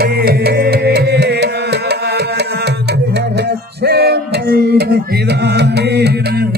Hare Hare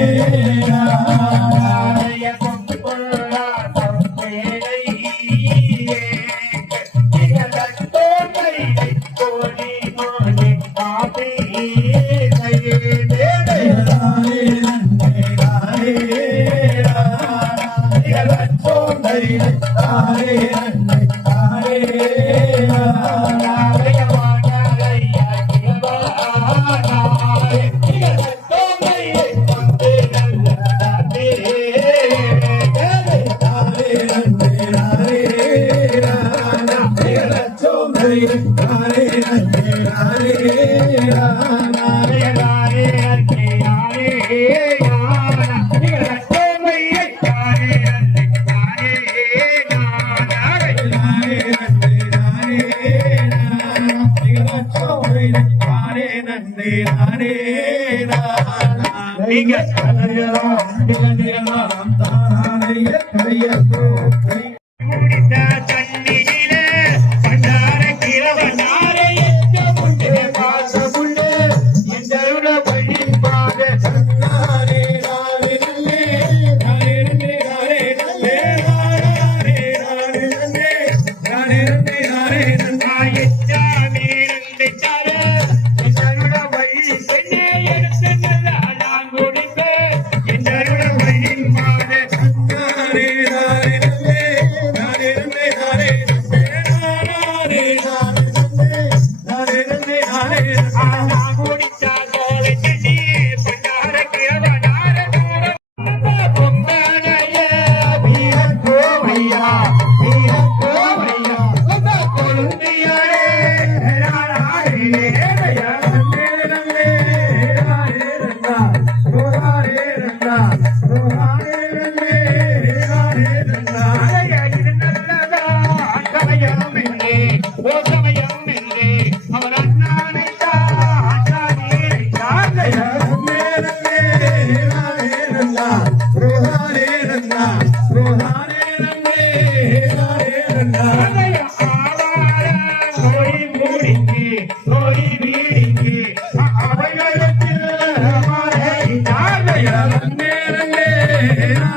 குடித்த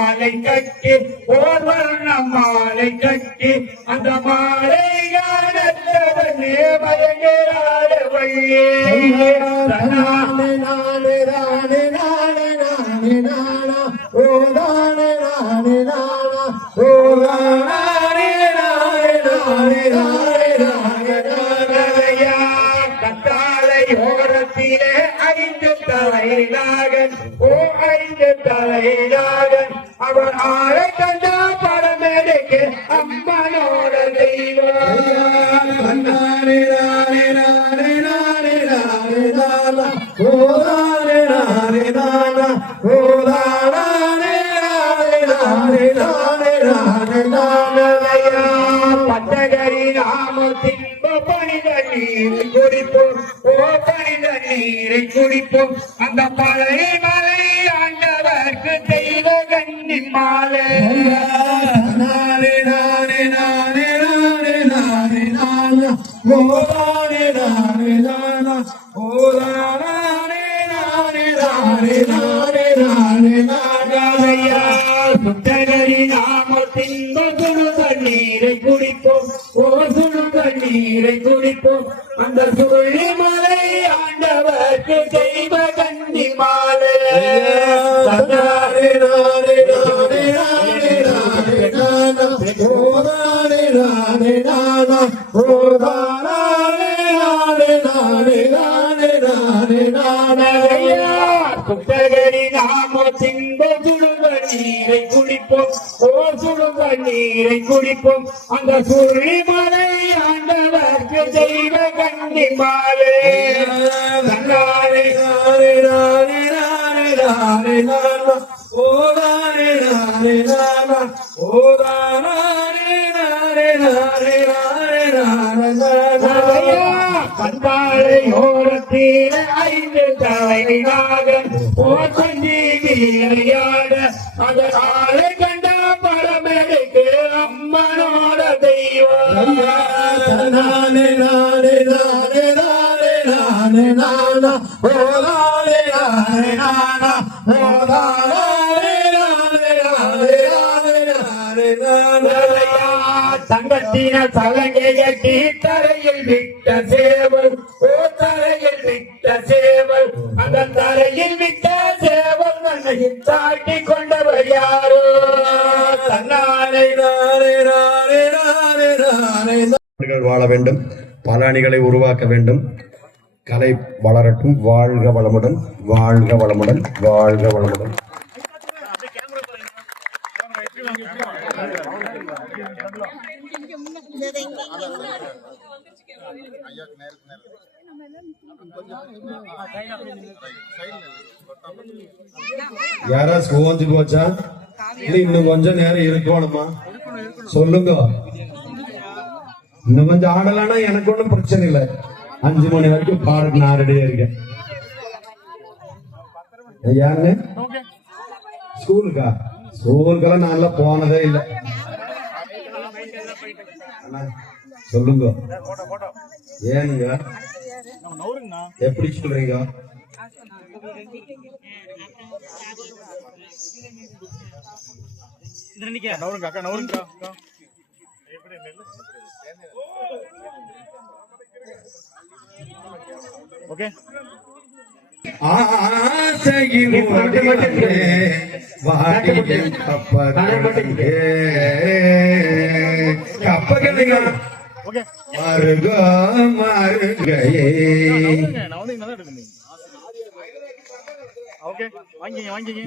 மாலை கட்டி ஓர் வர்ணம் மாலை கட்டி அந்த மாலை காணத்தவனே பயங்கராட வள்ளி தன்னா நானே நானே நானே நானே நானே நானா ஓ தானே நானே நானா ஓ தானே நானே நானே நானே நானே நானே கத்தாலை கத்தாழை ஐந்து ஓ ஐந்து தலைநாகன். அவர் ஆளை கண்ட படம் எடுக்கு அம்மனோட தெய்வம். ஓ தானே ஓ பட்டகரி பணித நீரை குடிப்போம். ஓ பணித நீரை குடிப்போம். அந்த பழைய மலை ஆண்டவர்க்கு தெய்வ கண்ணி மாலை நானே நானே நானே நானே நானே நானா நானே நானே ஐயா, சுத்தகரி நாமத்தின் சுடுக நீரை குடிப்போம் ஓ சுடுக நீரை குடிப்போம் அந்த சுழி மலை ஆண்டவர்க்கு தெய்வ கண்ணி மாலை நானே நானே நானா ஓ தானே நானே நானா ஓ தானே நானே நானே நானே நானே நானே கந்தாழை ஓரத்தீர ஐந்து தலைநாக ஓ தந்தி வீரையாட அதன் ஆளை கண்ட பரமெடுக்கு அம்மனோட தெய்வம். நானே நானே நானே நானே நானே நானா. ஓ தானே நானே நானா. தங்கத்தின சலங்கை கட்டி தரையில் விட்ட சேவல் ஓ தரையில் விட்ட சேவல் அந்த தரையில் விட்ட சேவல் மண்ணை தாட்டி கொண்டவர் யாரோ? தன்னாலை நானே நானே நானே நானே. வாழ வேண்டும் பல அணிகளை உருவாக்க வேண்டும். கலை வளரட்டும் வாழ்க வளமுடன் வாழ்க வளமுடன் வாழ்க வளமுடன். யாராவது சோஞ்சு போச்சா? இல்ல இன்னும் கொஞ்சம் நேரம் இருக்கணுமா? சொல்லுங்க. இன்னும் கொஞ்சம் ஆடலாம்னா எனக்கு ஒண்ணும் பிரச்சனை இல்லை. அஞ்சு மணி வரைக்கும் பாடுக்கு நான் ரெடியா இருக்கேன். யாருங்க? ஸ்கூலுக்கா? ஸ்கூலுக்கெல்லாம் நான் போனதே இல்லை. சொல்லுங்க. ஏனுங்க? எப்படி சொல்றீங்க? ஆசையில் வடிவமே வாடிய கப்பகங்க மருக மருகையே.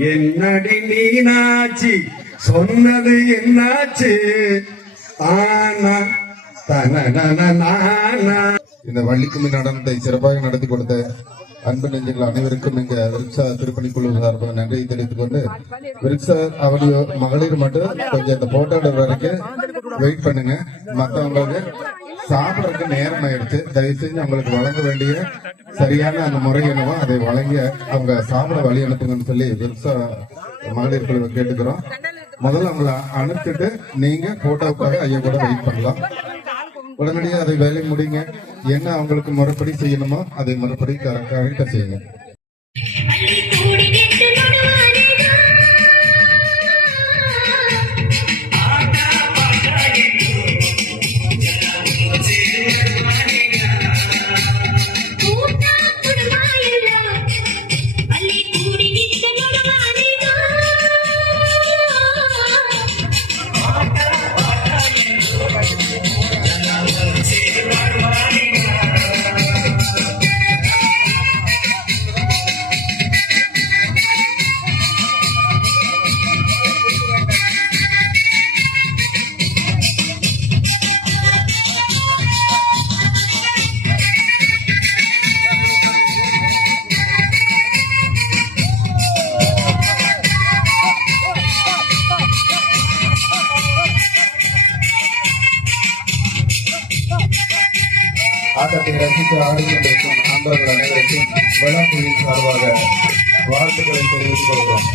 என்னடி மீனாட்சி சொன்னது என்னாச்சு? ஆனா இந்த வள்ளிக்கும்மி நடனத்தை சிறப்பாக நடத்தி கொடுத்த அன்பு நெஞ்சங்கள் அனைவருக்கும் இங்க விருக்ஷா திருப்பணிக்குழு சார்பாக நன்றியை தெரிவித்துக் கொண்டு விருக்ஷா அவருடைய மகளிர் மட்டும் கொஞ்சம் இந்த போட்டோ வரைக்கும் வெயிட் பண்ணுங்க. மற்றவங்களுக்கு சாப்பிடறதுக்கு நேரம் ஆயிடுச்சு தயவு செஞ்சு அவங்களுக்கு வழங்க வேண்டிய சரியான அந்த முறை என்னவோ அதை வழங்கி அவங்க சாப்பிட வழி அனுப்புங்கன்னு சொல்லி பெருசா மகளிர் குழுவை கேட்டுக்கிறோம். முதல்ல அவங்கள அனுப்பிட்டு நீங்க போட்டோக்காக ஐயா கூட வெயிட் பண்ணலாம். உடனடியாக அதை வேலை முடிங்க. என்ன அவங்களுக்கு முறைப்படி செய்யணுமோ அதை முறைப்படி கரெக்டாக செய்யணும் ஆட்டத்தை ரசித்து ஆடிக்கொண்டிருக்கும் நண்பர்கள் அனைவருக்கும் விழாக்குழுவின் சார்பாக வாழ்த்துக்களை தெரிவித்துக் கொள்கிறோம்.